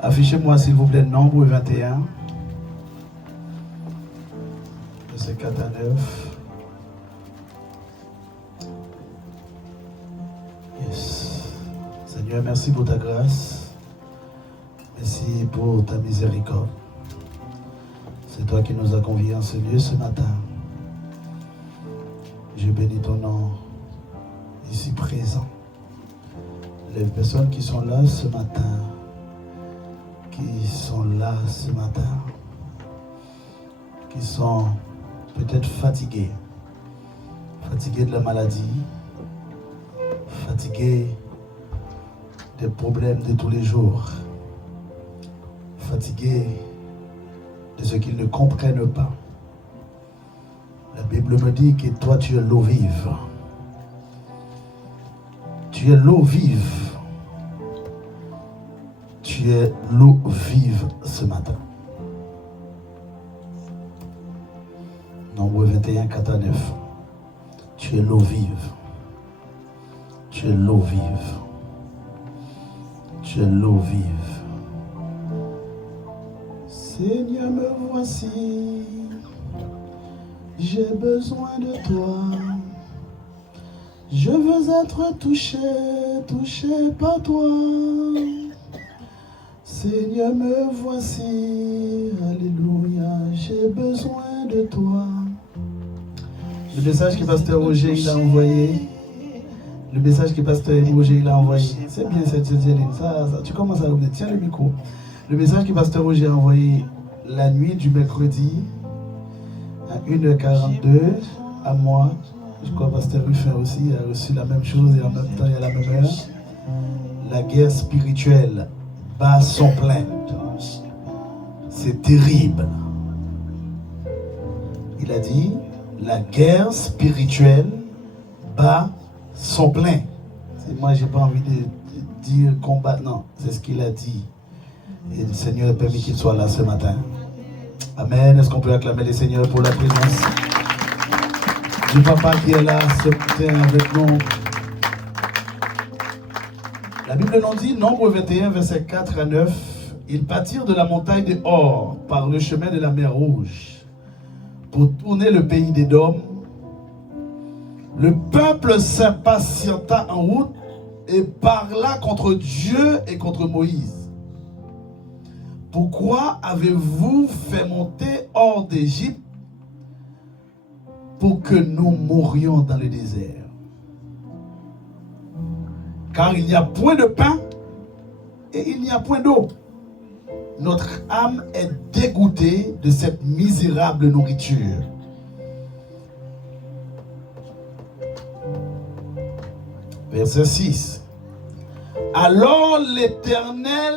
Affichez-moi s'il vous plaît Nombre 21, verset 4 à 9. Yes. Seigneur, merci pour ta grâce. Merci pour ta miséricorde. C'est toi qui nous as conviés en ce lieu ce matin. Je bénis ton nom ici présent. Les personnes qui sont là ce matin, qui sont peut-être fatigués de la maladie, fatigués des problèmes de tous les jours, fatigués de ce qu'ils ne comprennent pas. La Bible me dit que toi tu es l'eau vive. Tu es l'eau vive. Tu es l'eau vive ce matin. Nombre 21, 4 à 9. Tu es l'eau vive. Tu es l'eau vive. Tu es l'eau vive. Seigneur, me voici. J'ai besoin de toi. Je veux être touché par toi. Seigneur, me voici. Alléluia, j'ai besoin de toi. Le message que Pasteur Roger il a envoyé. Le message que Pasteur Roger il a envoyé. C'est bien cette Céline. Ça, tu commences à revenir. Tiens le micro. Le message que Pasteur Roger a envoyé la nuit du mercredi à 1h42 à moi. Je crois que Pasteur Ruffin aussi a reçu la même chose et en même temps et à la même heure. La guerre spirituelle bat son plein. C'est terrible. Il a dit, la guerre spirituelle bat son plein. Moi, je n'ai pas envie de dire combat. Non, c'est ce qu'il a dit. Et le Seigneur a permis qu'il soit là ce matin. Amen. Est-ce qu'on peut acclamer le Seigneur pour la présence du papa qui est là ce matin avec nous? La Bible nous dit, Nombre 21, verset 4 à 9, ils partirent de la montagne de Hor par le chemin de la mer Rouge pour tourner le pays d'Édom. Le peuple s'impatienta en route et parla contre Dieu et contre Moïse. Pourquoi avez-vous fait monter hors d'Égypte pour que nous mourions dans le désert? Car il n'y a point de pain et il n'y a point d'eau. Notre âme est dégoûtée de cette misérable nourriture. Verset 6. Alors l'Éternel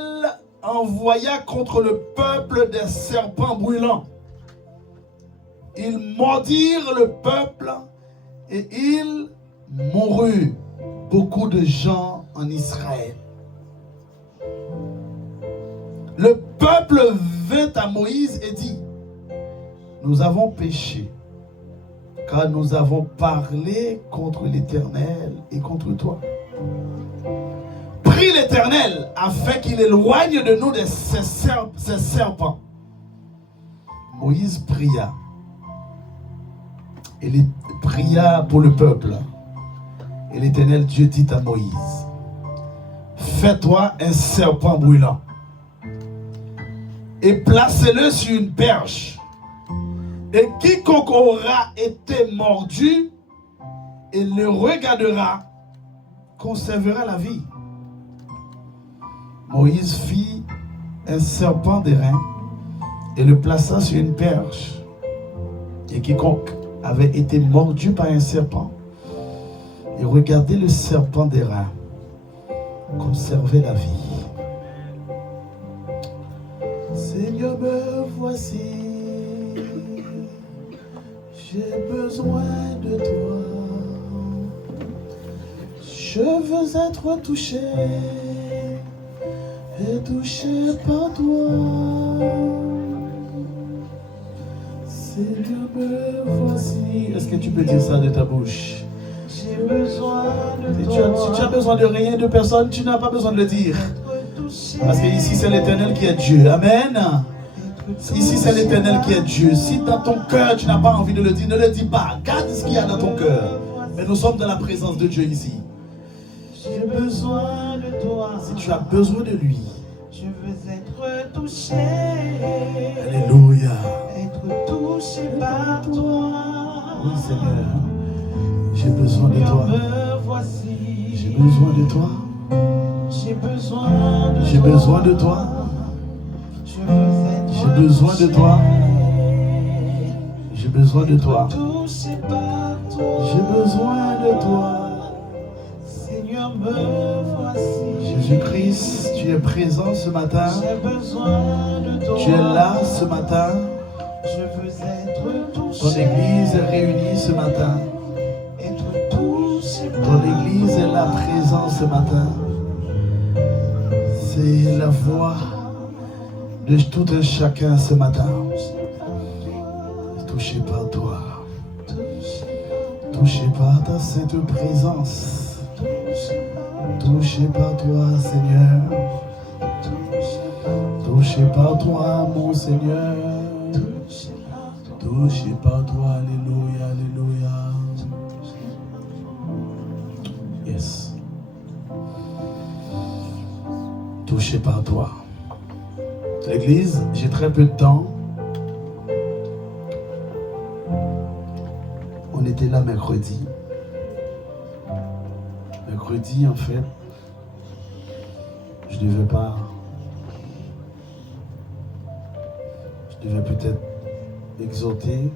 envoya contre le peuple des serpents brûlants. Ils mordirent le peuple et il mourut beaucoup de gens en Israël. Le peuple vint à Moïse et dit, nous avons péché, car nous avons parlé contre l'Éternel et contre toi. Prie l'Éternel afin qu'il éloigne de nous ces serpents. Moïse pria. Il pria pour le peuple. Et l'Éternel Dieu dit à Moïse, fais-toi un serpent brûlant et placez-le sur une perche. Et quiconque aura été mordu et le regardera, conservera la vie. Moïse fit un serpent d'airain et le plaça sur une perche. Et quiconque avait été mordu par un serpent et regardait le serpent d'airain, conservait la vie. Seigneur, me voici. J'ai besoin de toi. Je veux être touché et touché par toi. Seigneur, me voici. Est-ce que tu peux dire ça de ta bouche? J'ai besoin de toi. Si tu as besoin de rien, de personne, tu n'as pas besoin de le dire. Parce que ici c'est l'Éternel qui est Dieu. Amen. Ici c'est l'Éternel qui est Dieu. Si dans ton cœur tu n'as pas envie de le dire, ne le dis pas. Garde ce qu'il y a dans ton cœur. Mais nous sommes dans la présence de Dieu ici. J'ai besoin de toi. Si tu as besoin de lui, je veux être touché. Alléluia. Être touché par toi. Oui Seigneur, j'ai besoin de toi. Me voici. J'ai besoin de toi. J'ai besoin de J'ai besoin de toi. J'ai besoin de toi. J'ai besoin de toi. J'ai besoin de toi. Seigneur, me voici. Jésus-Christ, tu es présent ce matin. J'ai besoin de toi. Tu es là ce matin. Je veux être touché. Ton église est réunie ce matin. Être touché. Ton église est là présent ce matin. C'est la voix de tout un chacun ce matin. Touché par toi. Touché par ta sainte présence. Touché par toi, Seigneur. Touché par toi, mon Seigneur. Touché par toi, alléluia, alléluia. Yes. Touché par toi. L'église, j'ai très peu de temps. On était là mercredi. Mercredi, en fait, je devais peut-être exhorter.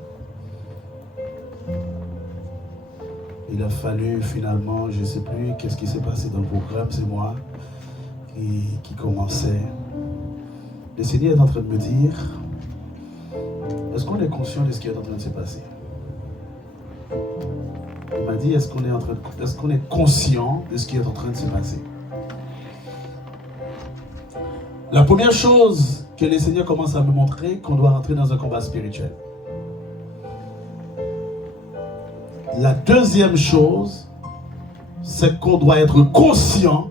Il a fallu finalement, je ne sais plus qu'est-ce qui s'est passé dans le programme, c'est moi qui commençait. Le Seigneur est en train de me dire, est-ce qu'on est conscient de ce qui est en train de se passer? Il m'a dit, est-ce qu'on est conscient de ce qui est en train de se passer? La première chose que le Seigneur commence à me montrer, qu'on doit entrer dans un combat spirituel. La deuxième chose, c'est qu'on doit être conscient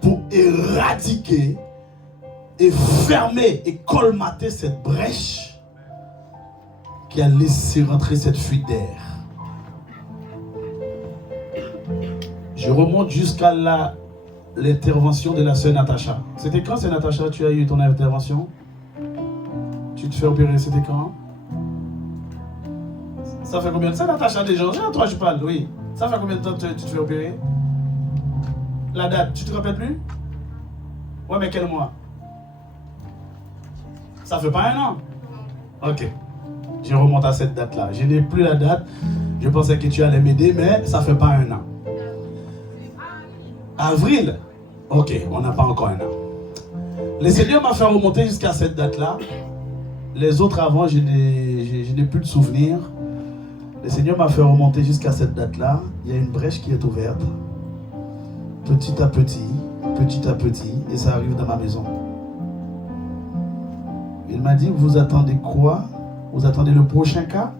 pour éradiquer et fermer et colmater cette brèche qui a laissé rentrer cette fuite d'air. Je remonte jusqu'à l'intervention de la sœur Natacha. C'était quand, c'est Natacha, tu as eu ton intervention? Tu te fais opérer, c'était quand? Ça fait combien de temps, Natacha, déjà? À toi, je parle, oui. Ça fait combien de temps que tu te fais opérer? La date, tu te rappelles plus? Ouais, mais quel mois? Ça fait pas un an? Ok. Je remonte à cette date-là. Je n'ai plus la date. Je pensais que tu allais m'aider, mais ça fait pas un an. Avril? Ok, on n'a pas encore un an. Le Seigneur m'a fait remonter jusqu'à cette date-là. Les autres avant, je n'ai plus de souvenirs. Le Seigneur m'a fait remonter jusqu'à cette date-là. Il y a une brèche qui est ouverte. Petit à petit, et ça arrive dans ma maison. Il m'a dit, vous attendez quoi? Vous attendez le prochain cas?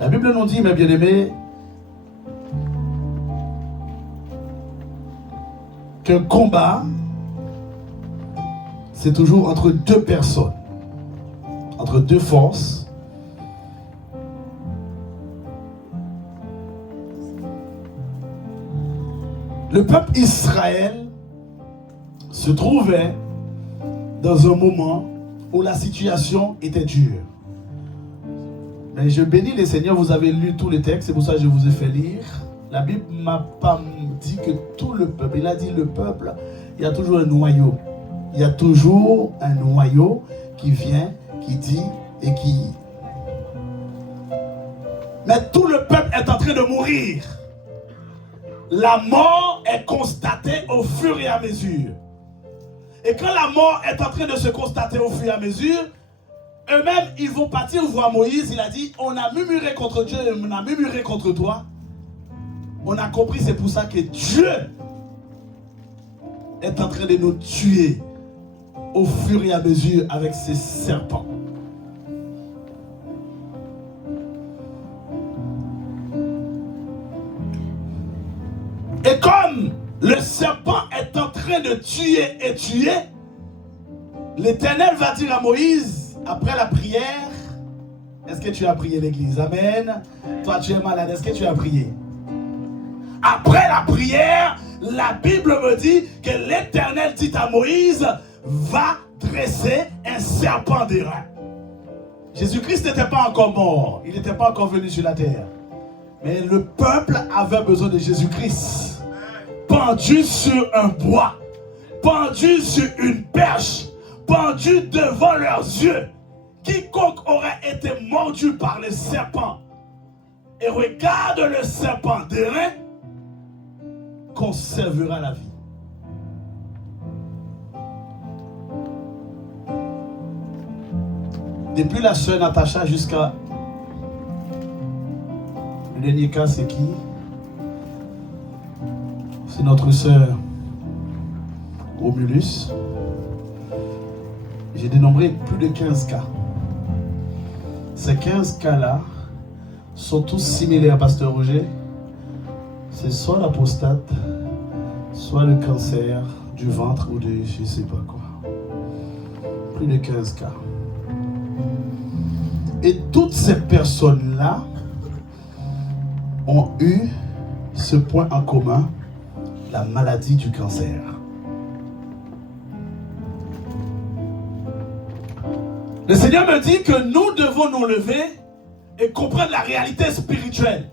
La Bible nous dit, mes bien-aimés, qu'un combat, c'est toujours entre deux personnes, entre deux forces. Le peuple Israël se trouvait dans un moment où la situation était dure. Mais je bénis les Seigneurs, vous avez lu tous les textes, c'est pour ça que je vous ai fait lire. La Bible ne m'a pas dit que tout le peuple, il a dit le peuple, il y a toujours un noyau. Il y a toujours un noyau qui vient, qui dit et qui... Mais tout le peuple est en train de mourir. La mort est constatée au fur et à mesure. Et quand la mort est en train de se constater au fur et à mesure, eux-mêmes, ils vont partir voir Moïse. Il a dit, on a murmuré contre Dieu, on a murmuré contre toi. On a compris, c'est pour ça que Dieu est en train de nous tuer au fur et à mesure avec ses serpents. train de tuer et tuer, l'Éternel va dire à Moïse, après la prière, est-ce que tu as prié l'église? Amen. Toi, tu es malade, est-ce que tu as prié? Après la prière, la Bible me dit que l'Éternel dit à Moïse, va dresser un serpent d'airain. Jésus-Christ n'était pas encore mort, il n'était pas encore venu sur la terre. Mais le peuple avait besoin de Jésus-Christ, pendu sur un bois, pendu sur une perche, pendu devant leurs yeux. Quiconque aurait été mordu par le serpent et regarde le serpent d'airain, conservera la vie. Depuis la sœur Natacha jusqu'à le dernier cas, c'est qui? C'est notre sœur Romulus. J'ai dénombré plus de 15 cas. Ces 15 cas-là sont tous similaires, Pasteur Roger. C'est soit la prostate, soit le cancer du ventre ou de je ne sais pas quoi. Plus de 15 cas. Et toutes ces personnes-là ont eu ce point en commun, la maladie du cancer. Le Seigneur me dit que nous devons nous lever et comprendre la réalité spirituelle.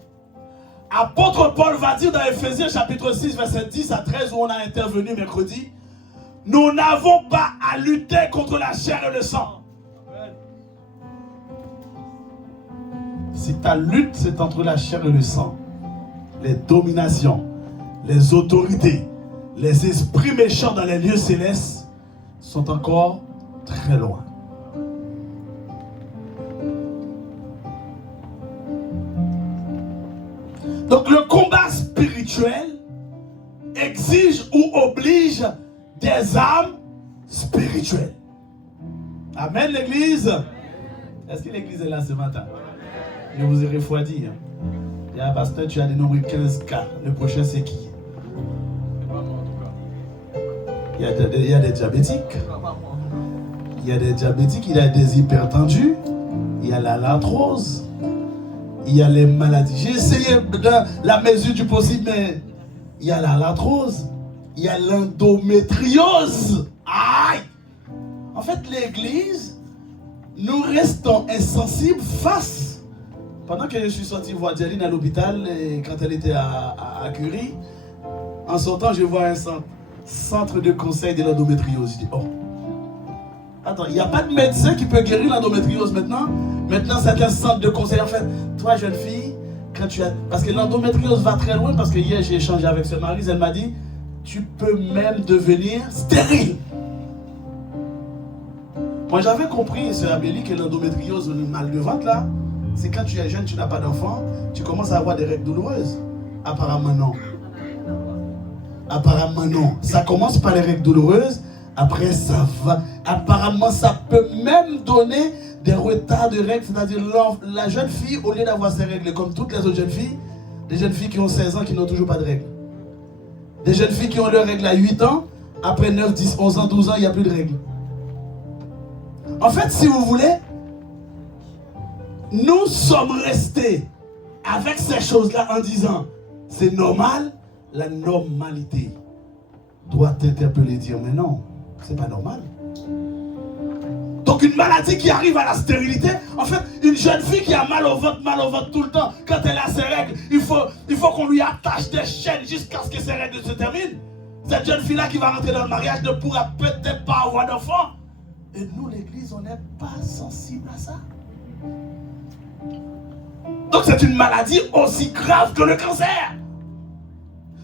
Apôtre Paul va dire dans Éphésiens chapitre 6, verset 10 à 13, où on a intervenu mercredi, nous n'avons pas à lutter contre la chair et le sang. Si ta lutte, c'est entre la chair et le sang, les dominations, les autorités, les esprits méchants dans les lieux célestes sont encore très loin. Donc le combat spirituel exige ou oblige des âmes spirituelles. Amen l'église. Est-ce que l'église est là ce matin? Je vous ai refroidi. Il y a un pasteur, tu as dénombré 15 cas. Le prochain c'est qui? Il y a des diabétiques. Il y a des diabétiques, il y a des hypertendus. Il y a la l'arthrose. Il y a les maladies. J'ai essayé dans la mesure du possible, mais il y a la l'arthrose. Il y a l'endométriose. Aïe! En fait, l'église, nous restons insensibles face. Pendant que je suis sorti voir Dieline à l'hôpital, quand elle était à Curie, en sortant, je vois un centre de conseil de l'endométriose. Je dis, oh, attends, il n'y a pas de médecin qui peut guérir l'endométriose maintenant. Maintenant, c'est un centre de conseil. En fait, toi, jeune fille, quand tu as... Parce que l'endométriose va très loin, parce que hier, j'ai échangé avec ce mari, elle m'a dit, tu peux même devenir stérile. Moi, j'avais compris, sœur Amélie, que l'endométriose, le mal de ventre, là, c'est quand tu es jeune, tu n'as pas d'enfant, tu commences à avoir des règles douloureuses. Apparemment, non. Apparemment, non. Ça commence par les règles douloureuses, après, ça va. Apparemment, ça peut même donner des retards de règles, c'est-à-dire la jeune fille, au lieu d'avoir ses règles comme toutes les autres jeunes filles, des jeunes filles qui ont 16 ans qui n'ont toujours pas de règles. Des jeunes filles qui ont leurs règles à 8 ans, après 9, 10, 11 ans, 12 ans, il n'y a plus de règles. En fait, si vous voulez, nous sommes restés avec ces choses-là en disant, c'est normal, la normalité doit t'interpeller et dire, mais non, c'est pas normal. Donc une maladie qui arrive à la stérilité, en fait, une jeune fille qui a mal au ventre tout le temps, quand elle a ses règles, il faut qu'on lui attache des chaînes jusqu'à ce que ses règles se terminent. Cette jeune fille-là qui va rentrer dans le mariage ne pourra peut-être pas avoir d'enfant. Et nous, l'église, on n'est pas sensible à ça. Donc c'est une maladie aussi grave que le cancer.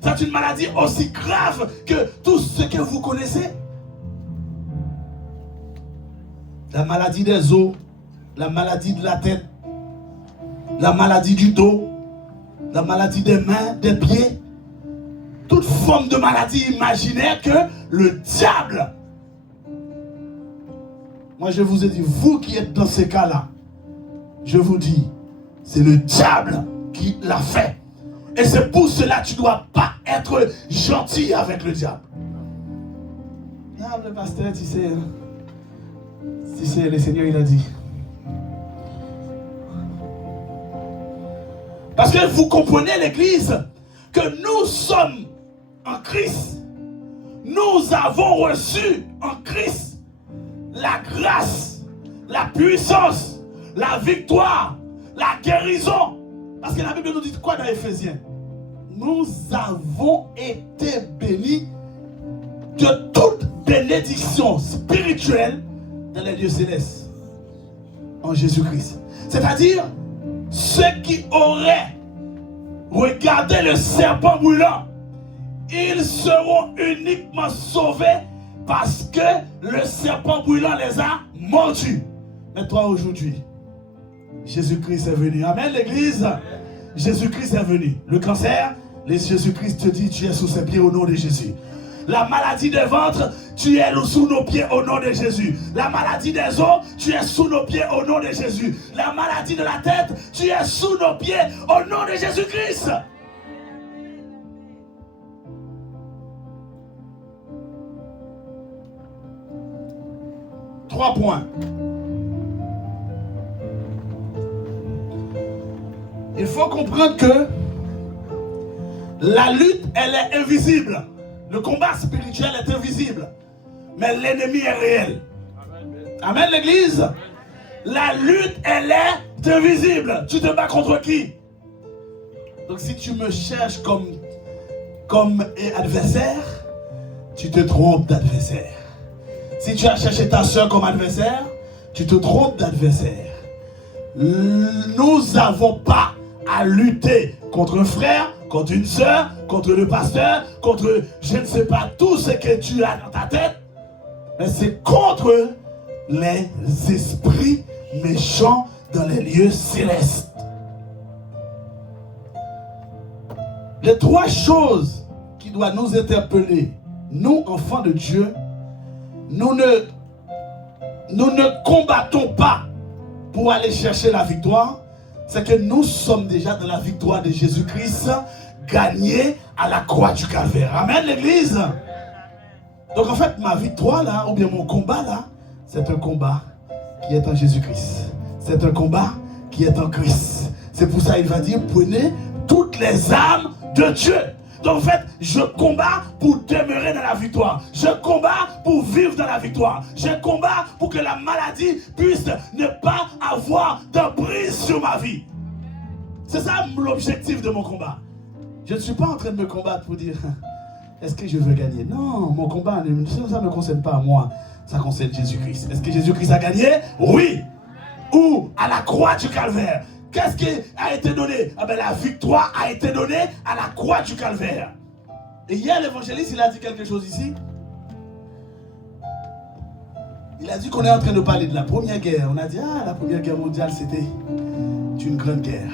C'est une maladie aussi grave que tout ce que vous connaissez. La maladie des os, la maladie de la tête, la maladie du dos, la maladie des mains, des pieds. Toute forme de maladie imaginaire que le diable. Moi je vous ai dit, vous qui êtes dans ces cas-là, je vous dis, c'est le diable qui l'a fait. Et c'est pour cela que tu ne dois pas être gentil avec le diable. Ah, le pasteur, tu sais, le Seigneur, il a dit. Parce que vous comprenez, l'Église, que nous sommes en Christ. Nous avons reçu en Christ la grâce, la puissance, la victoire, la guérison. Parce que la Bible nous dit quoi dans Éphésiens? Nous avons été bénis de toute bénédiction spirituelle dans les lieux célestes en Jésus-Christ. C'est-à-dire, ceux qui auraient regardé le serpent brûlant, ils seront uniquement sauvés parce que le serpent brûlant les a mordus. Mais toi aujourd'hui, Jésus-Christ est venu. Amen, l'Église. Jésus-Christ est venu. Le cancer, Jésus-Christ te dit, tu es sous ses pieds au nom de Jésus. La maladie des ventres, tu es sous nos pieds au nom de Jésus. La maladie des os, tu es sous nos pieds au nom de Jésus. La maladie de la tête, tu es sous nos pieds au nom de Jésus-Christ. Trois points. Il faut comprendre que la lutte, elle est invisible. Le combat spirituel est invisible. Mais l'ennemi est réel. Amen, l'Église. La lutte, elle est invisible. Tu te bats contre qui? Donc si tu me cherches comme adversaire, tu te trompes d'adversaire. Si tu as cherché ta soeur comme adversaire, tu te trompes d'adversaire. Nous n'avons pas à lutter contre un frère, contre une soeur, contre le pasteur, contre je ne sais pas tout ce que tu as dans ta tête, mais c'est contre les esprits méchants dans les lieux célestes. Les trois choses qui doivent nous interpeller, nous enfants de Dieu, nous ne combattons pas pour aller chercher la victoire, c'est que nous sommes déjà dans la victoire de Jésus-Christ, gagné à la croix du Calvaire. Amen, l'Église. Donc en fait, ma victoire là, ou bien mon combat là, c'est un combat qui est en Jésus-Christ. C'est un combat qui est en Christ. C'est pour ça qu'il va dire, prenez toutes les armes de Dieu. Donc en fait, je combats pour demeurer dans la victoire. Je combats pour vivre dans la victoire. Je combats pour que la maladie puisse ne pas avoir d'emprise sur ma vie. C'est ça l'objectif de mon combat. Je ne suis pas en train de me combattre pour dire, est-ce que je veux gagner? Non, mon combat, ça ne me concerne pas moi. Ça concerne Jésus-Christ. Est-ce que Jésus-Christ a gagné? Oui. Ou à la croix du Calvaire. Qu'est-ce qui a été donné? Ah ben, la victoire a été donnée à la croix du Calvaire. Et hier, l'évangéliste, il a dit quelque chose ici. Il a dit qu'on est en train de parler de la première guerre. On a dit, la première guerre mondiale, c'était une grande guerre.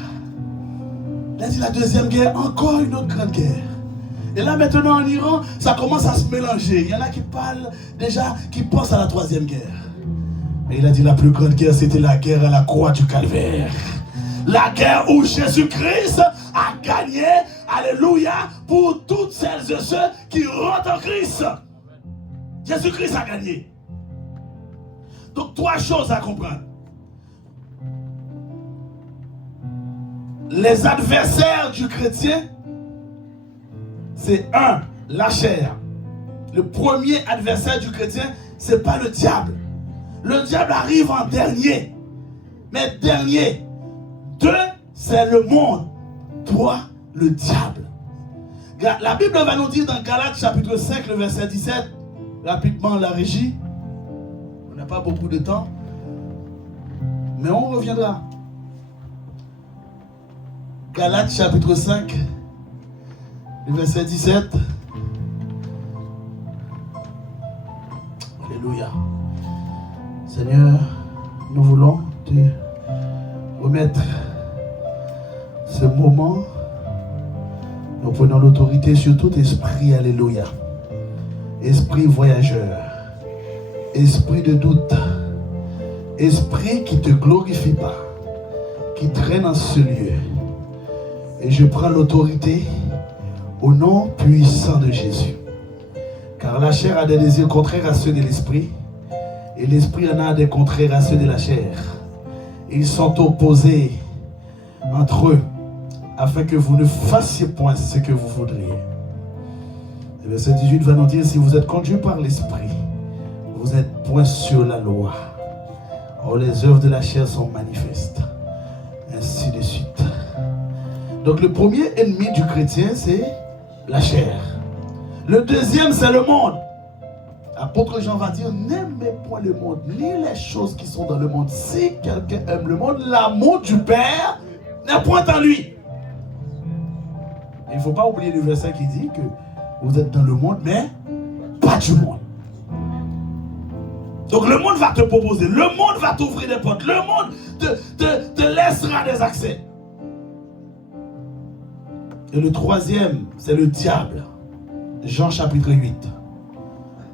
Il a dit, la deuxième guerre, encore une autre grande guerre. Et là, maintenant, en Iran, ça commence à se mélanger. Il y en a qui parlent déjà, qui pensent à la troisième guerre. Et il a dit, la plus grande guerre, c'était la guerre à la croix du Calvaire. La guerre où Jésus-Christ a gagné, alléluia, pour toutes celles et ceux qui rentrent en Christ. Jésus-Christ a gagné. Donc, trois choses à comprendre. Les adversaires du chrétien, c'est la chair. Le premier adversaire du chrétien, ce n'est pas le diable. Le diable arrive en dernier. Mais dernier. 2, c'est le monde. 3, le diable. La Bible va nous dire dans Galates chapitre 5, le verset 17, rapidement la régie. On n'a pas beaucoup de temps. Mais on reviendra. Galates chapitre 5, le verset 17. Alléluia. Seigneur, nous voulons te remettre ce moment. Nous prenons l'autorité sur tout esprit, alléluia. Esprit voyageur, esprit de doute, esprit qui ne te glorifie pas, qui traîne en ce lieu. Et je prends l'autorité au nom puissant de Jésus. Car la chair a des désirs contraires à ceux de l'esprit, et l'esprit en a des contraires à ceux de la chair. Ils sont opposés entre eux, afin que vous ne fassiez point ce que vous voudriez. Le verset 18 va nous dire, si vous êtes conduits par l'esprit, vous n'êtes point sur la loi. Or les œuvres de la chair sont manifestes. Ainsi de suite. Donc le premier ennemi du chrétien, c'est la chair. Le deuxième, c'est le monde. L'apôtre Jean va dire, n'aimez point le monde, ni les choses qui sont dans le monde. Si quelqu'un aime le monde, l'amour du Père n'est point en lui. Il ne faut pas oublier le verset qui dit que vous êtes dans le monde, mais pas du monde. Donc le monde va te proposer, le monde va t'ouvrir des portes, le monde te laissera des accès. Et le troisième, c'est le diable. Jean chapitre 8,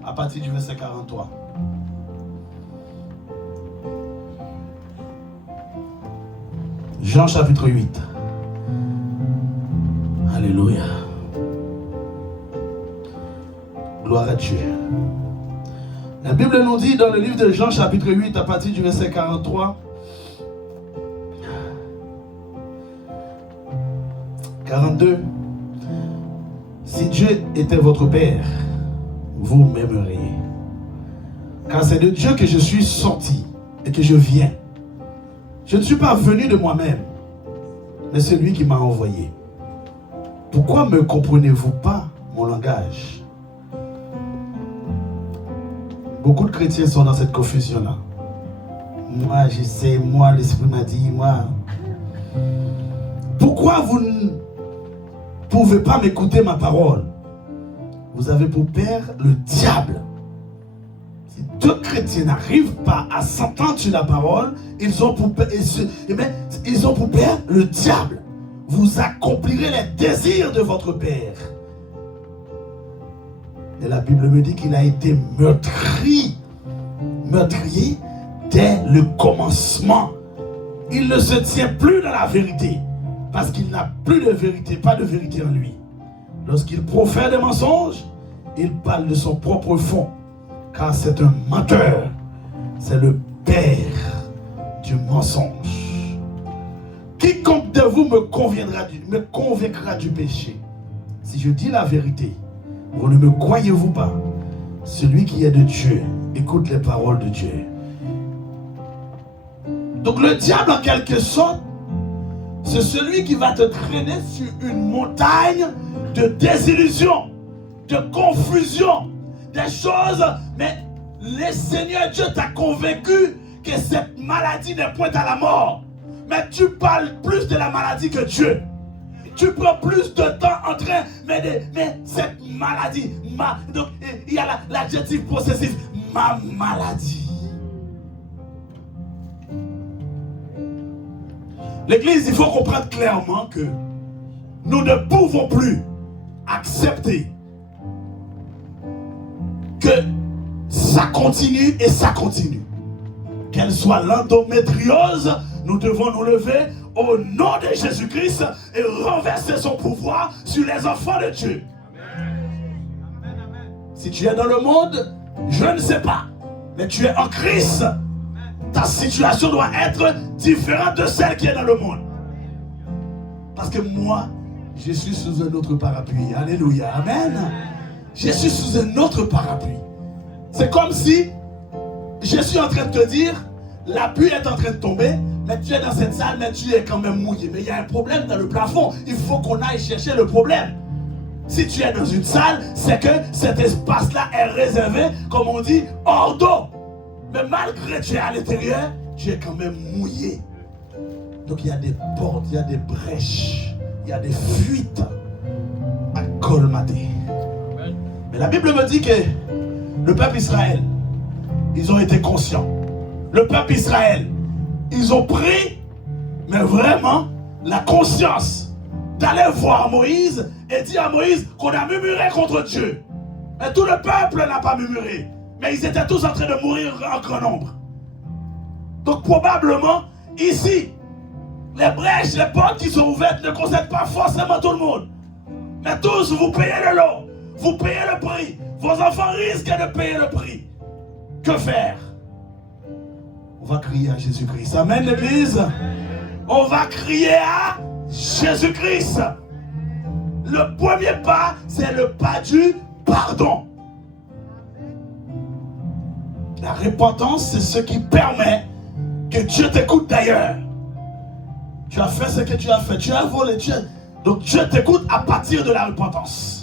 à partir du verset 43. Jean chapitre 8. Alléluia. Gloire à Dieu. La Bible nous dit dans le livre de Jean chapitre 8 à partir du verset 43. 42. Si Dieu était votre Père, vous m'aimeriez. Car c'est de Dieu que je suis sorti et que je viens. Je ne suis pas venu de moi-même, mais c'est lui qui m'a envoyé. Pourquoi ne comprenez-vous pas mon langage? Beaucoup de chrétiens sont dans cette confusion-là. Moi, je sais, moi, l'Esprit m'a dit, moi. Pourquoi vous ne pouvez pas m'écouter ma parole? Vous avez pour père le diable. Si deux chrétiens n'arrivent pas à s'entendre sur la parole, ils ont pour père le diable. Vous accomplirez les désirs de votre père. Et la Bible me dit qu'il a été meurtrier dès le commencement. Il ne se tient plus dans la vérité, parce qu'il n'a plus de vérité, pas de vérité en lui. Lorsqu'il profère des mensonges, il parle de son propre fond, car c'est un menteur. C'est le père du mensonge. Quiconque de vous me convaincra du péché. Si je dis la vérité, vous ne me croyez-vous pas? Celui qui est de Dieu écoute les paroles de Dieu. Donc le diable, en quelque sorte, c'est celui qui va te traîner sur une montagne de désillusion, de confusion, des choses. Mais le Seigneur Dieu t'a convaincu que cette maladie n'est point à la mort. Mais tu parles plus de la maladie que Dieu. Tu prends plus de temps en train, mais cette maladie, donc il y a l'adjectif possessif, ma maladie. L'église, il faut comprendre clairement que nous ne pouvons plus accepter que ça continue et ça continue. Qu'elle soit l'endométriose, nous devons nous lever au nom de Jésus-Christ et renverser son pouvoir sur les enfants de Dieu. Si tu es dans le monde, je ne sais pas, mais tu es en Christ. Ta situation doit être différente de celle qui est dans le monde. Parce que moi, je suis sous un autre parapluie. Alléluia. Amen. Je suis sous un autre parapluie. C'est comme si je suis en train de te dire, la pluie est en train de tomber, mais tu es dans cette salle, mais tu es quand même mouillé. Mais il y a un problème dans le plafond. Il faut qu'on aille chercher le problème. Si tu es dans une salle, c'est que cet espace-là est réservé, comme on dit, hors d'eau. Mais malgré que tu es à l'intérieur, tu es quand même mouillé. Donc il y a des portes, il y a des brèches, il y a des fuites à colmater. Mais la Bible me dit que le peuple Israël, ils ont été conscients. Le peuple Israël, ils ont pris, mais vraiment, la conscience d'aller voir Moïse et dire à Moïse qu'on a murmuré contre Dieu. Mais tout le peuple n'a pas murmuré. Mais ils étaient tous en train de mourir en grand nombre. Donc probablement, ici, les brèches, les portes qui sont ouvertes ne concernent pas forcément tout le monde. Mais tous, vous payez le lot, vous payez le prix, Vos enfants risquent de payer le prix. Que faire? On va crier à Jésus-Christ. Amen, l'église. On va crier à Jésus-Christ. Le premier pas, c'est le pas du pardon. La repentance, c'est ce qui permet que Dieu t'écoute d'ailleurs. Tu as fait ce que tu as fait. Tu as volé. Donc Dieu t'écoute à partir de la repentance.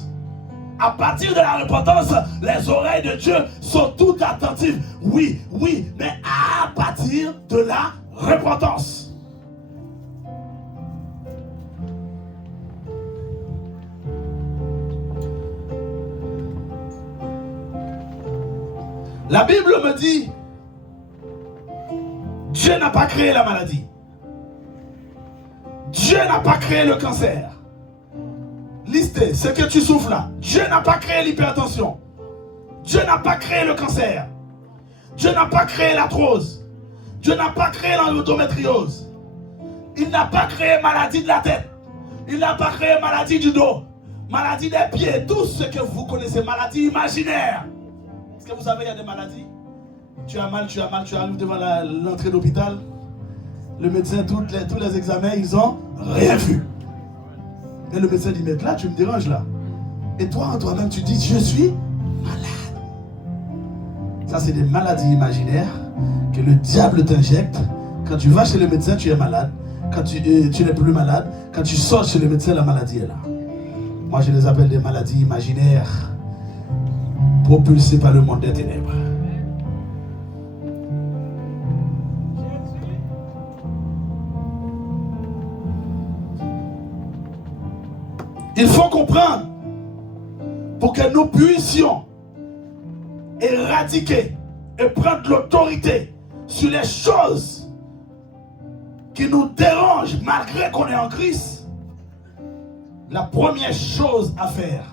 À partir de la repentance, les oreilles de Dieu sont toutes attentives. Oui, oui, mais à partir de la repentance. La Bible me dit, Dieu n'a pas créé la maladie. Dieu n'a pas créé le cancer. Listez ce que tu souffres là. Dieu n'a pas créé l'hypertension. Dieu n'a pas créé le cancer. Dieu n'a pas créé l'arthrose. Dieu n'a pas créé l'endométriose. Il n'a pas créé maladie de la tête. Il n'a pas créé maladie du dos. Maladie des pieds. Tout ce que vous connaissez, maladie imaginaire. Est-ce que vous savez, il y a des maladies? Tu as mal, tu arrives devant l'entrée d'hôpital. Le médecin, tous les examens, ils n'ont rien vu. Et le médecin dit, mais là, tu me déranges là. Et toi, en toi-même, tu dis, je suis malade. Ça, c'est des maladies imaginaires que le diable t'injecte. Quand tu vas chez le médecin, tu es malade. Quand tu n'es plus malade, quand tu sors chez le médecin, la maladie est là. Moi, je les appelle des maladies imaginaires propulsées par le monde des ténèbres. Il faut comprendre, pour que nous puissions éradiquer et prendre l'autorité sur les choses qui nous dérangent malgré qu'on est en Christ. La première chose à faire,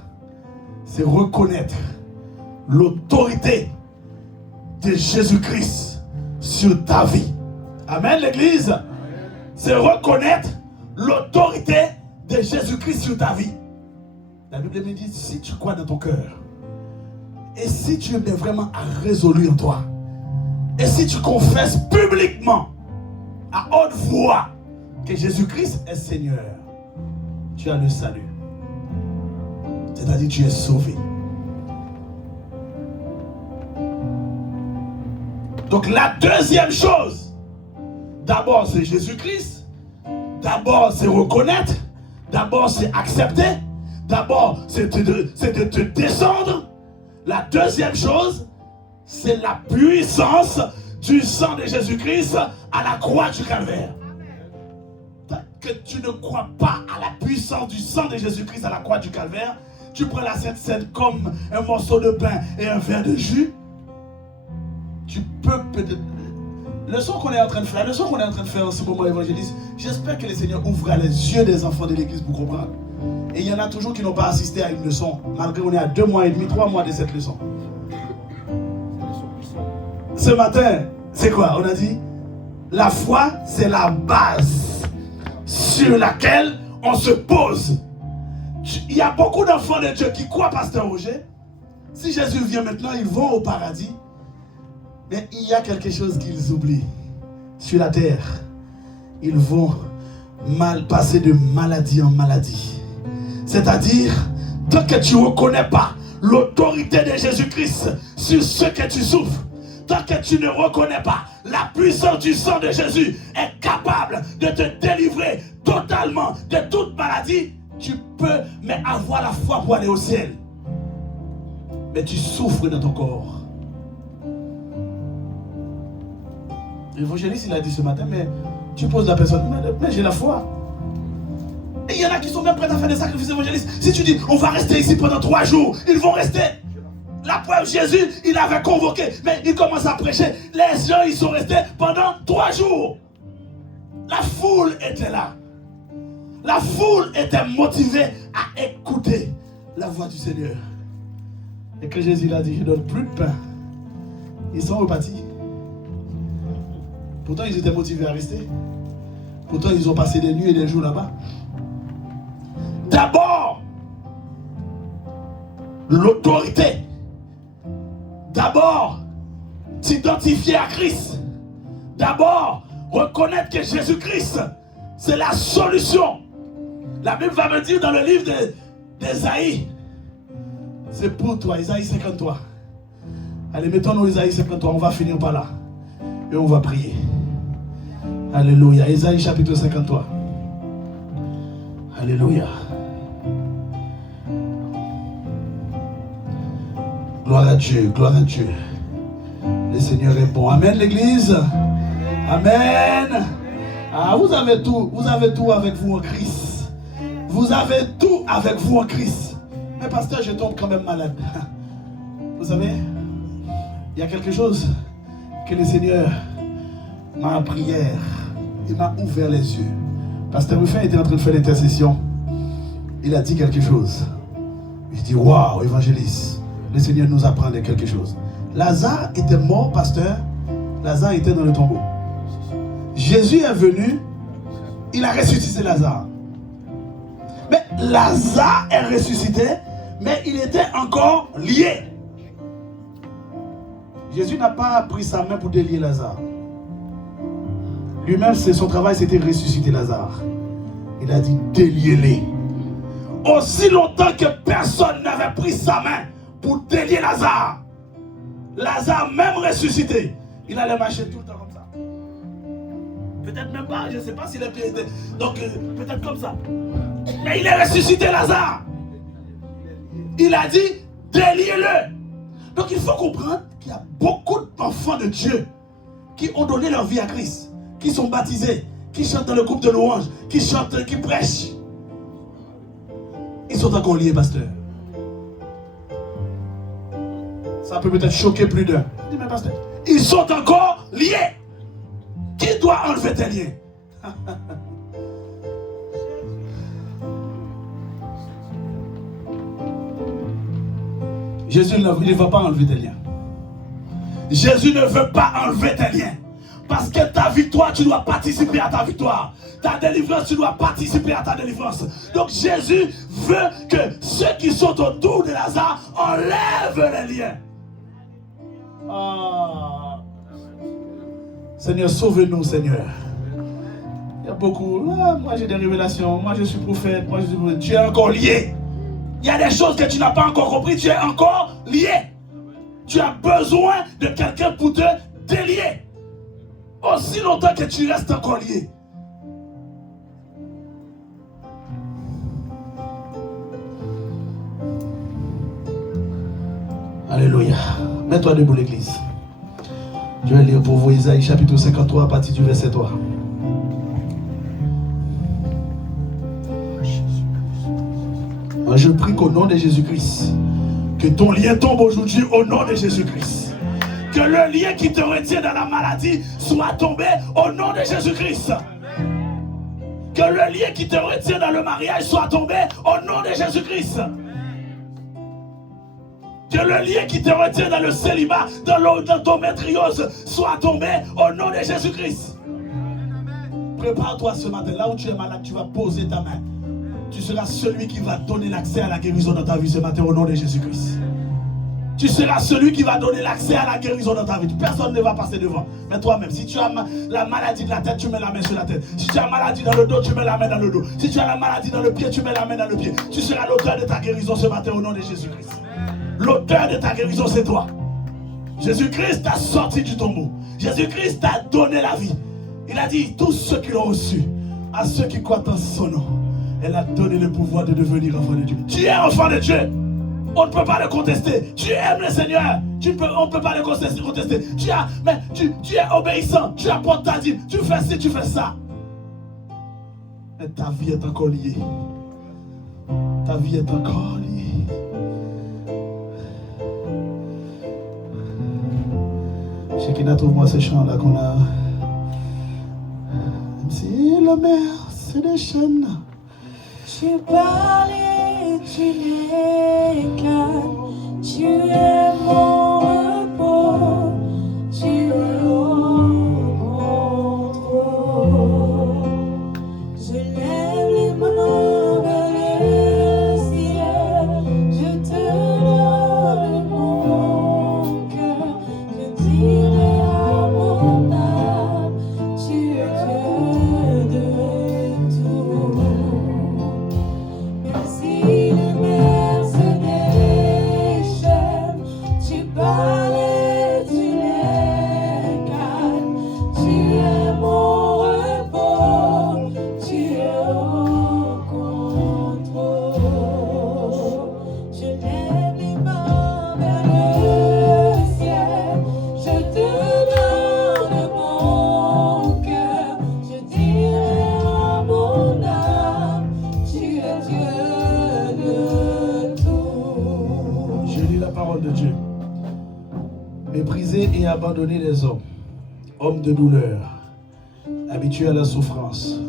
c'est reconnaître l'autorité de Jésus-Christ sur ta vie. Amen, l'église. C'est reconnaître l'autorité de Jésus-Christ sur ta vie. La Bible me dit, si tu crois dans ton cœur, et si tu es vraiment résolu en toi, et si tu confesses publiquement, à haute voix, que Jésus-Christ est Seigneur, tu as le salut. C'est-à-dire tu es sauvé. Donc la deuxième chose, d'abord c'est Jésus-Christ, d'abord c'est reconnaître, d'abord c'est accepter, d'abord c'est de te descendre. La deuxième chose, c'est la puissance du sang de Jésus-Christ à la croix du Calvaire. Tant que tu ne crois pas à la puissance du sang de Jésus-Christ à la croix du Calvaire, tu prends la Sainte Seine comme un morceau de pain et un verre de jus. Tu peux peut-être... Le son qu'on est en train de faire, en ce moment évangéliste, j'espère que le Seigneur ouvrira les yeux des enfants de l'église pour comprendre. Et il y en a toujours qui n'ont pas assisté à une leçon, malgré qu'on est à 2 mois et demi, 3 mois de cette leçon. Ce matin, c'est quoi? On a dit, la foi, c'est la base sur laquelle on se pose. Il y a beaucoup d'enfants de Dieu qui croient, Pasteur Roger. Si Jésus vient maintenant, ils vont au paradis. Mais il y a quelque chose qu'ils oublient. Sur la terre, ils vont passer de maladie en maladie. C'est-à-dire, tant que tu ne reconnais pas l'autorité de Jésus-Christ sur ce que tu souffres, tant que tu ne reconnais pas la puissance du sang de Jésus est capable de te délivrer totalement de toute maladie, tu peux mais avoir la foi pour aller au ciel. Mais tu souffres dans ton corps. L'évangéliste, il a dit ce matin, mais tu poses la personne, mais j'ai la foi. Et il y en a qui sont même prêts à faire des sacrifices évangélistes. Si tu dis, on va rester ici pendant 3 jours, ils vont rester. La preuve, Jésus, il avait convoqué, mais il commence à prêcher. Les gens, ils sont restés pendant 3 jours. La foule était là. La foule était motivée à écouter la voix du Seigneur. Et que Jésus l'a dit, je donne plus de pain. Ils sont repartis. Pourtant, ils étaient motivés à rester. Pourtant, ils ont passé des nuits et des jours là-bas. D'abord, l'autorité D'abord, t'identifier à Christ. D'abord, reconnaître que Jésus-Christ, c'est la solution. La Bible va me dire dans le livre d'Ésaïe, c'est pour toi, Ésaïe 53. Allez, mettons-nous Ésaïe 53, on va finir par là. Et on va prier. Alléluia. Ésaïe chapitre 53. Alléluia. Gloire à Dieu, gloire à Dieu. Le Seigneur est bon. Amen, l'église. Amen. Ah, vous avez tout avec vous en Christ. Vous avez tout avec vous en Christ. Mais pasteur, je tombe quand même malade. Vous savez, il y a quelque chose que le Seigneur m'a en prière. Il m'a ouvert les yeux. Pasteur Ruffin était en train de faire l'intercession. Il a dit quelque chose. Il dit, waouh, évangéliste. Le Seigneur nous apprend de quelque chose. Lazare était mort, pasteur. Lazare était dans le tombeau. Jésus est venu. Il a ressuscité Lazare. Mais Lazare est ressuscité, mais il était encore lié. Jésus n'a pas pris sa main pour délier Lazare. Lui-même, son travail, c'était ressusciter Lazare. Il a dit, déliez-les. Aussi longtemps que personne n'avait pris sa main pour délier Lazare, Lazare même ressuscité, il allait marcher tout le temps comme ça. Peut-être même pas, je ne sais pas si les pieds étaient... Donc, peut-être comme ça. Mais il est ressuscité Lazare. Il a dit, déliez-le. Donc, il faut comprendre qu'il y a beaucoup d'enfants de Dieu qui ont donné leur vie à Christ, qui sont baptisés, qui chantent dans le groupe de louanges, qui chantent, qui prêchent. Ils sont encore liés, pasteur. Ça peut peut-être choquer plus d'un. Dis, mais pasteur, ils sont encore liés. Qui doit enlever tes liens? Jésus ne veut pas enlever tes liens. Jésus ne veut pas enlever tes liens. Parce que ta victoire, tu dois participer à ta victoire. Ta délivrance, tu dois participer à ta délivrance. Donc Jésus veut que ceux qui sont autour de Lazare enlèvent les liens. Ah. Seigneur, sauve-nous, Seigneur. Il y a beaucoup. Ah, moi j'ai des révélations. Moi je suis prophète. Moi je suis prophète. Tu es encore lié. Il y a des choses que tu n'as pas encore compris. Tu es encore lié. Tu as besoin de quelqu'un pour te délier. Aussi longtemps que tu restes encore lié. Alléluia. Mets-toi debout, l'église. Je vais lire pour vous Isaïe chapitre 53 à partir du verset 3. Je prie qu'au nom de Jésus-Christ, que ton lien tombe aujourd'hui au nom de Jésus-Christ. Que le lien qui te retient dans la maladie soit tombé au nom de Jésus-Christ. Que le lien qui te retient dans le mariage soit tombé au nom de Jésus-Christ. Que le lien qui te retient dans le célibat, dans l'endométriose, soit tombé au nom de Jésus-Christ. Prépare-toi ce matin, là où tu es malade, tu vas poser ta main. Tu seras celui qui va donner l'accès à la guérison dans ta vie ce matin au nom de Jésus-Christ. Tu seras celui qui va donner l'accès à la guérison dans ta vie. Personne ne va passer devant. Mais toi-même, si tu as la maladie de la tête, tu mets la main sur la tête. Si tu as la maladie dans le dos, tu mets la main dans le dos. Si tu as la maladie dans le pied, tu mets la main dans le pied. Tu seras l'auteur de ta guérison ce matin au nom de Jésus-Christ. L'auteur de ta guérison, c'est toi. Jésus-Christ t'a sorti du tombeau. Jésus-Christ t'a donné la vie. Il a dit, tous ceux qui l'ont reçu, à ceux qui croient en son nom, elle a donné le pouvoir de devenir enfant de Dieu. Tu es enfant de Dieu. On ne peut pas le contester. Tu aimes le Seigneur. On ne peut pas le contester. Tu es obéissant. Tu apportes ta dîme. Tu fais ci, tu fais ça. Mais ta vie est encore liée. Ta vie est encore liée. Chacun trouve-moi ce chant-là qu'on a. Même si la mer, c'est des chaînes. Tu parles et tu n'es calme, tu es mon repos, tu es mon trône. Je lève les mains vers le ciel, je te donne mon cœur. abandonné les hommes, hommes de douleur, habitués à la souffrance,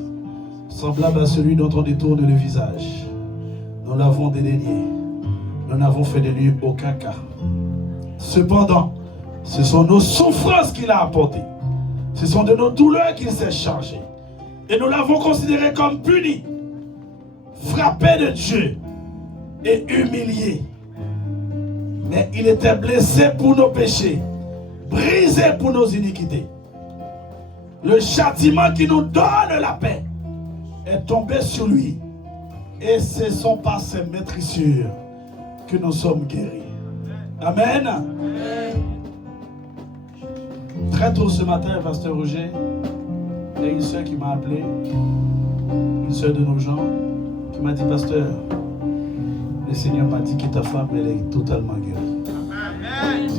semblable à celui dont on détourne le visage. Nous l'avons dédaigné. Nous n'avons fait de lui aucun cas. Cependant, ce sont nos souffrances qu'il a apportées. Ce sont de nos douleurs qu'il s'est chargé. Et nous l'avons considéré comme puni, frappé de Dieu et humilié. Mais il était blessé pour nos péchés, brisé pour nos iniquités. Le châtiment qui nous donne la paix est tombé sur lui. Et ce sont par ses maîtrissures que nous sommes guéris. Amen. Très tôt ce matin, Pasteur Roger, il y a une soeur qui m'a appelé, une soeur de nos gens, qui m'a dit, Pasteur, le Seigneur m'a dit que ta femme, elle est totalement guérie. Amen.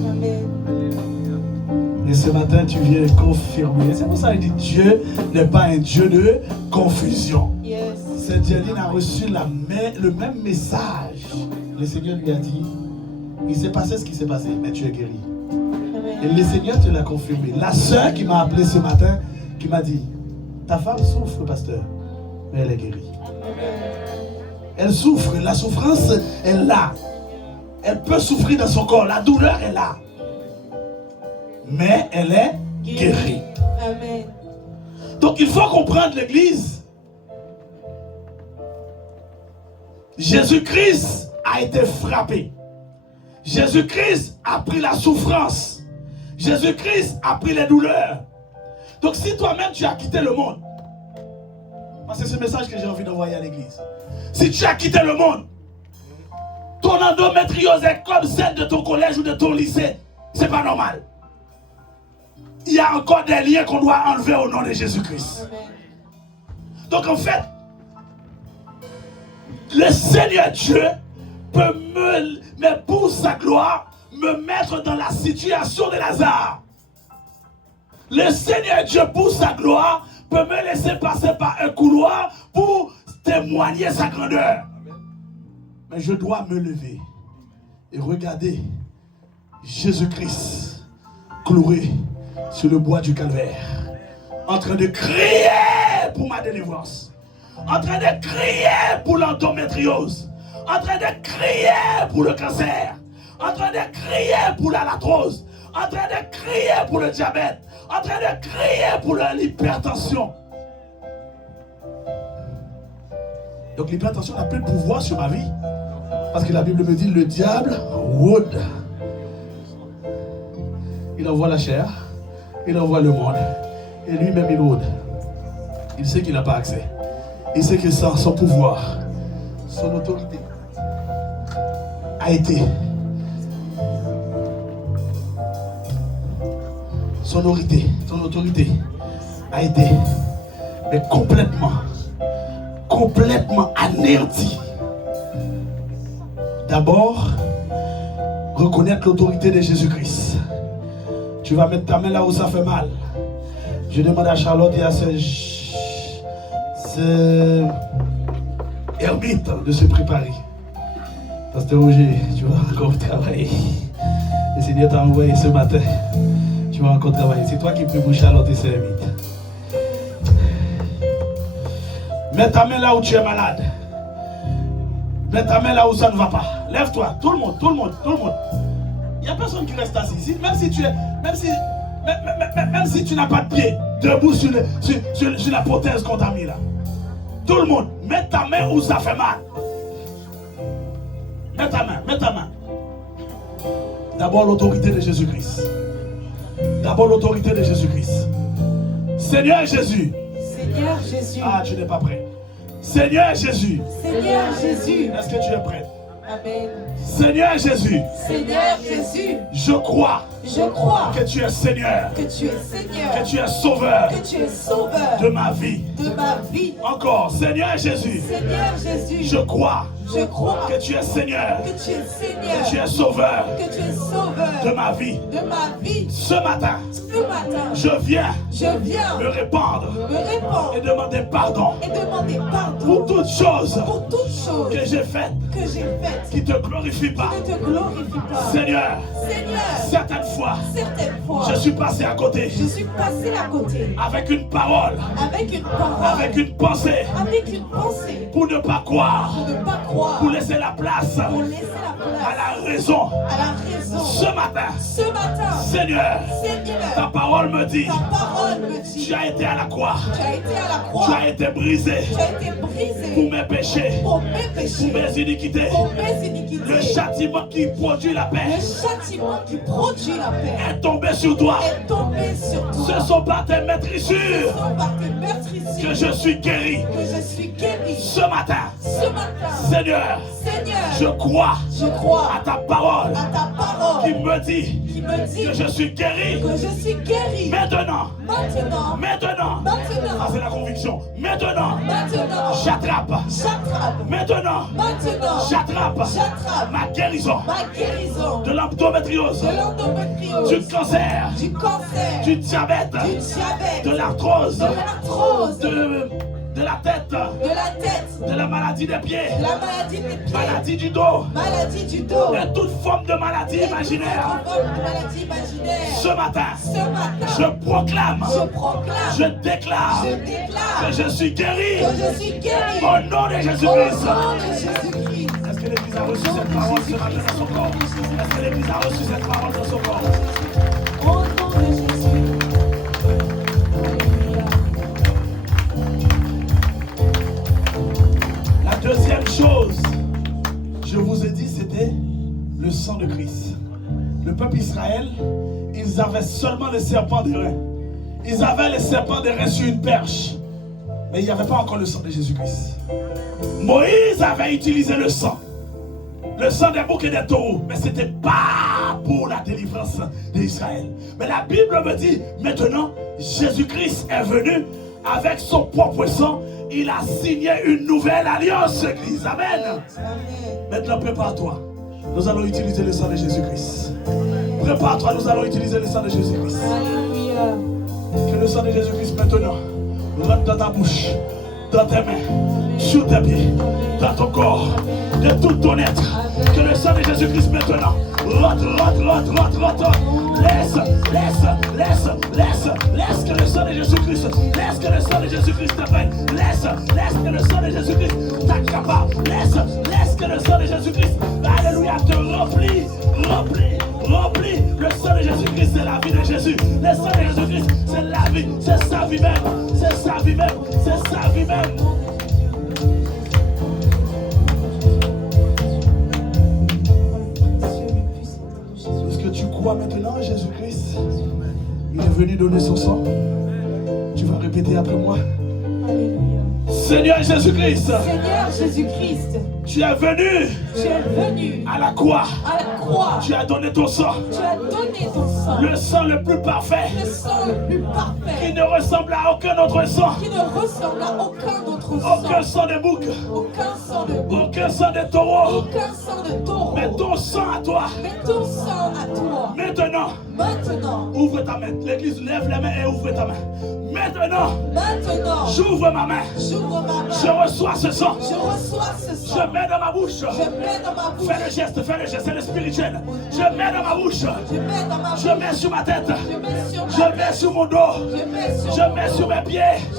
Et ce matin, tu viens confirmer. C'est pour ça qu'il dit, Dieu n'est pas un Dieu de confusion. Yes. Cette Dialine a reçu le même message. Le Seigneur lui a dit, il s'est passé ce qui s'est passé, mais tu es guéri. Et le Seigneur te l'a confirmé. La sœur qui m'a appelé ce matin, qui m'a dit, ta femme souffre, pasteur, mais elle est guérie. Elle souffre, la souffrance est là. Elle peut souffrir dans son corps, la douleur est là. Mais elle est guérie. Amen. Donc il faut comprendre l'Église. Jésus-Christ a été frappé. Jésus-Christ a pris la souffrance. Jésus-Christ a pris les douleurs. Donc si toi-même tu as quitté le monde, c'est ce message que j'ai envie d'envoyer à l'Église. Si tu as quitté le monde, ton endométriose est comme celle de ton collège ou de ton lycée, c'est pas normal. Il y a encore des liens qu'on doit enlever au nom de Jésus-Christ. Donc en fait, le Seigneur Dieu peut mais pour sa gloire, me mettre dans la situation de Lazare. Le Seigneur Dieu, pour sa gloire, peut me laisser passer par un couloir pour témoigner sa grandeur. Mais je dois me lever et regarder Jésus-Christ cloué sur le bois du calvaire, en train de crier pour ma délivrance, en train de crier pour l'endométriose, en train de crier pour le cancer, en train de crier pour la latrose, en train de crier pour le diabète, en train de crier pour l'hypertension. Donc l'hypertension n'a plus de pouvoir sur ma vie. Parce que la Bible me dit, le diable rôde. Il envoie la chair, il envoie le monde, et lui-même il rôde. Il sait qu'il n'a pas accès. Il sait que son pouvoir, son autorité a été, son autorité a été, mais complètement anéantie. D'abord, reconnaître l'autorité de Jésus-Christ. Tu vas mettre ta main là où ça fait mal. Je demande à Charlotte et à ce ermite de se préparer. Pasteur Roger, tu vas encore travailler. Le Seigneur t'a envoyé ce matin. Tu vas encore travailler. C'est toi qui pries pour Charlotte et ce ermite. Mets ta main là où tu es malade. Mets ta main là où ça ne va pas. Lève-toi, tout le monde. Il n'y a personne qui reste assis. Même si tu n'as pas de pied, debout sur la prothèse qu'on t'a mis là. Tout le monde, mets ta main où ça fait mal. Mets ta main. D'abord l'autorité de Jésus-Christ. Seigneur Jésus. Ah, tu n'es pas prêt. Seigneur Jésus. Est-ce que tu es prêt? Amen. Seigneur Jésus. Je crois que tu es Seigneur. Que tu es sauveur. De ma vie. Encore. Seigneur Jésus. Je crois Je crois que tu es Seigneur, que tu es que Seigneur, tu es Sauveur que tu es sauveur de ma vie. de ma vie. Ce matin, Ce matin, je viens je viens me répandre me répandre et demander pardon et demander pardon pour toutes choses pour toutes choses que j'ai faites que j'ai faites qui te glorifient pas. qui ne te glorifient pas. Seigneur, Seigneur, certaines fois, certaines fois, je suis passé à côté je suis passé à côté avec une parole, avec une parole, avec une pensée, avec une pensée, pour ne pas croire, pour ne pas croire, pour laisser la place pour laisser la place à la raison. à la raison. Ce matin, Ce matin, Seigneur, ta Seigneur, parole me dit, ta parole me dit, tu as été à la croix, tu as été à la tu croix, as été brisé tu as été brisé pour mes péchés, pour mes pour péchés, mes iniquités. pour mes iniquités. Le châtiment qui produit la Le paix châtiment qui produit la paix est tombé sur toi. est tombé sur toi. Ce sont par tes maîtrissures Ce sont par tes meurtrissures que je suis guéri. que je suis guéri. Ce matin, Ce matin, Seigneur, Seigneur, je crois je crois à ta parole à ta parole qui me dit qui me dit que je suis guéri. que je suis guéri. Maintenant, Maintenant, maintenant, ça maintenant, c'est la conviction. Maintenant, maintenant, j'attrape. j'attrape. Maintenant, Maintenant, j'attrape j'attrape ma guérison ma guérison de l'endométriose, de l'endométriose, du cancer, du cancer, du diabète, du diabète, de l'arthrose, de l'arthrose, de la tête, de la tête, de la maladie des pieds, de la maladie des pieds, maladie du dos, maladie du dos, et toute forme de maladie et imaginaire. toute forme de maladie imaginaire. Ce matin, Ce matin, je proclame, je proclame, je déclare je déclare que je suis guéri que je suis guéri au nom de au Jésus-Christ. nom de Jésus-Christ. Est-ce que l'Église a reçu cette parole ce matin dans son corps? Est-ce que l'Église a reçu cette parole dans son corps? Au nom de Jésus. Alléluia. La deuxième chose, je vous ai dit, c'était le sang de Christ. Le peuple Israël, ils avaient seulement les serpents d'airain. Ils avaient les serpents d'airain sur une perche. Mais il n'y avait pas encore le sang de Jésus-Christ. Moïse avait utilisé le sang des boucs et des taureaux. Mais ce n'était pas pour la délivrance d'Israël. Mais la Bible me dit, maintenant, Jésus-Christ est venu avec son propre sang. Il a signé une nouvelle alliance, Église. Amen. Amen. Maintenant, prépare-toi. Nous allons utiliser le sang de Jésus-Christ. Prépare-toi, nous allons utiliser le sang de Jésus-Christ. Alléluia. Que le sang de Jésus-Christ maintenant rentre dans ta bouche, dans tes mains, sur tes pieds, dans ton corps, de tout ton être. Que le sang de Jésus-Christ maintenant rentre. Laisse que le sang de Jésus-Christ, laisse que le sang de Jésus-Christ te prenne. Laisse que le sang de Jésus-Christ t'accapare. Laisse que le sang de Jésus-Christ, alléluia, te remplit. Le sang de Jésus-Christ, c'est la vie de Jésus. Le sang de Jésus-Christ, c'est la vie, c'est sa vie même. C'est sa vie même, c'est sa vie même. Est-ce que tu crois maintenant à Jésus-Christ? Il est venu donner son sang. Tu vas répéter après moi. Alléluia. Seigneur Jésus-Christ, Seigneur Jésus-Christ, tu es venu tu es venu à la croix. à la croix. Tu as donné ton sang. Tu as donné ton sang. Le sang le plus parfait, Le sang le plus qui parfait. ne ressemble à aucun autre sang. Qui ne ressemble à aucun autre sang. Aucun sang de bouc, Aucun sang de bouc. aucun sang de taureau. Aucun sang de taureau. Mais ton sang à toi. Mais ton sang à toi. Maintenant, Maintenant. ouvre ta main. L'église lève les mains et ouvre ta main. Maintenant, Maintenant. j'ouvre ma main. J'ouvre ma main. Je reçois ce sang. Je reçois ce sang. Je mets dans ma bouche. Je mets dans ma bouche. Fais le geste, c'est le spirituel. Je mets dans ma bouche. Je mets dans ma bouche. Je mets sur ma tête. Je mets sur ma Je mets sur mon dos. Je mets sur Je mets sur mes pieds. Je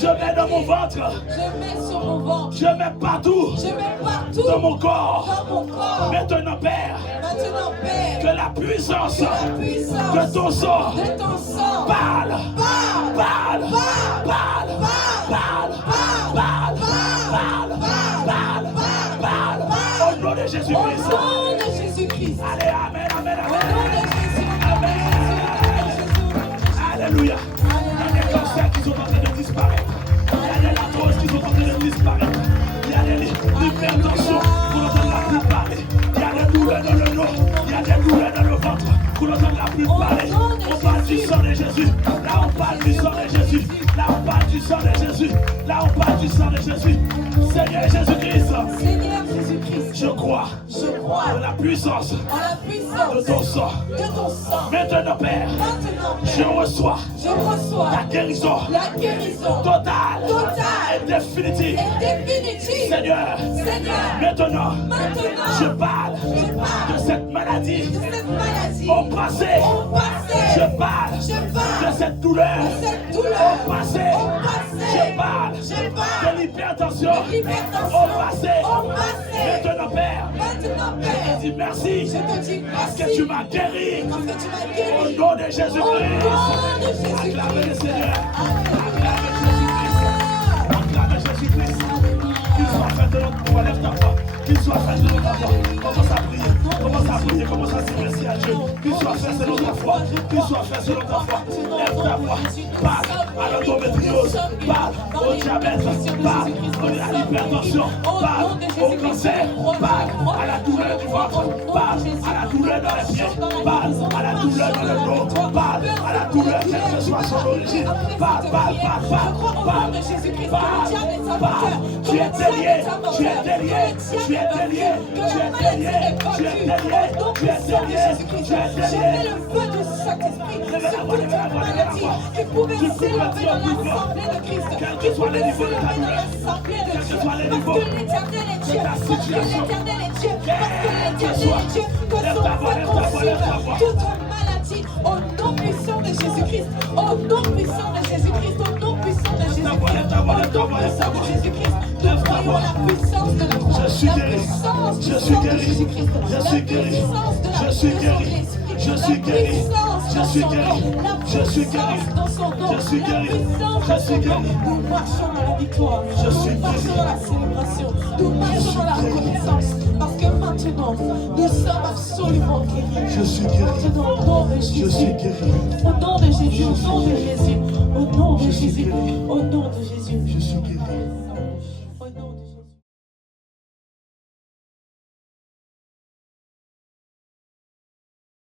Je mets mets dans mon ventre. Je mets sur mon ventre. Je mets partout Je mets partout dans mon corps. dans mon corps. Maintenant, Père, Maintenant, Père, que la puissance que la puissance de ton sang de ton sang parle. parle, Au nom de Jésus-Christ. au nom de Jésus-Christ. Allez, amen, amen, Au nom amen. de Jésus. Alléluia. Il y a des cancers qui sont en train de disparaître. Il y a des latroses qui sont en train de disparaître. Il y a des hypertensions pour n'entendre la plus parler. Il y a des douleurs dans le dos. Il y a des douleurs dans le ventre pour n'entendre la plus parler. On parle du sang de Jésus. Là, on parle du sang de Jésus. Là, on parle du sang de Jésus. Là, on parle du sang de Jésus. Seigneur Jésus-Christ. Seigneur Jésus-Christ. Je crois en la puissance en la puissance de ton sang. de ton sang. Maintenant, Père, Maintenant, je Père, reçois je reçois ta guérison la guérison totale totale et définitive. et définitive. Seigneur, Seigneur, maintenant, je maintenant, parle je parle de cette maladie de cette maladie au passé. au passé. Je parle de cette douleur de cette douleur au passé. au passé. Je parle Je de l'hypertension l'hypertension au passé. au passé. Maintenant, Père, Maintenant, je Père, te dis merci je te dis parce merci que tu m'as guéri parce que tu m'as au guéri. nom de Au Jésus-Christ. nom de Jésus-Christ. Acclamez le Seigneur. Alléluia. Acclamez Jésus-Christ. Qu'il soit fait de notre foi. Lève ta voix. Qu'il soit fait de notre foi. Commence à prier. Commence à prier. Commence à dire merci à Dieu. Qu'il soit fait selon ta foi. Qu'il soit fait selon ta foi. Lève ta voix. Parle à l'endométriose. Parle au diabète. Parle à l'hypertension. Parle au cancer. Parle à la douleur du ventre. Parle à la douleur dans les pieds. Parle à la douleur dans le dos. Parle à la douleur quelle que soit son origine. Parle. Tu es délié. Tu es délié. Tu es délié. Tu es délié. Tu es délié. Tu es délié. Tu es délié. Le feu du Saint-Esprit sur toute maladie qui pouvait s'élever dans l'assemblée de Christ, qui pouvait s'élever dans l'assemblée de Dieu, parce que l'Éternel est Dieu, parce que l'Éternel est Dieu, parce que l'Éternel est Dieu, que son feu consume toute maladie au nom puissant de Jésus-Christ, au nom puissant de Jésus-Christ, au nom puissant de Jésus-Christ, au nom puissant de Jésus-Christ. Nous croyons la puissance de la croix, Je suis la guéri. puissance du Je suis sang de guéri. Jésus-Christ, Je la suis guéri. puissance de la Je suis puissance de guéri. l'Esprit, Je la suis guéri. puissance Je dans suis son guéri. nom, la Je suis puissance guéri. dans son nom, Je suis la guéri. puissance Je dans suis son guéri. nom. Nous marchons dans la victoire, Je suis nous marchons guéri. dans la célébration, nous marchons dans la reconnaissance, parce que maintenant, nous sommes absolument guéris. Je suis guéri. Maintenant, au nom de Je Jésus, suis guéri. au nom de Jésus, au nom de Jésus, au nom de Je suis Jésus, guéri. au nom de Jésus. Je suis guéri.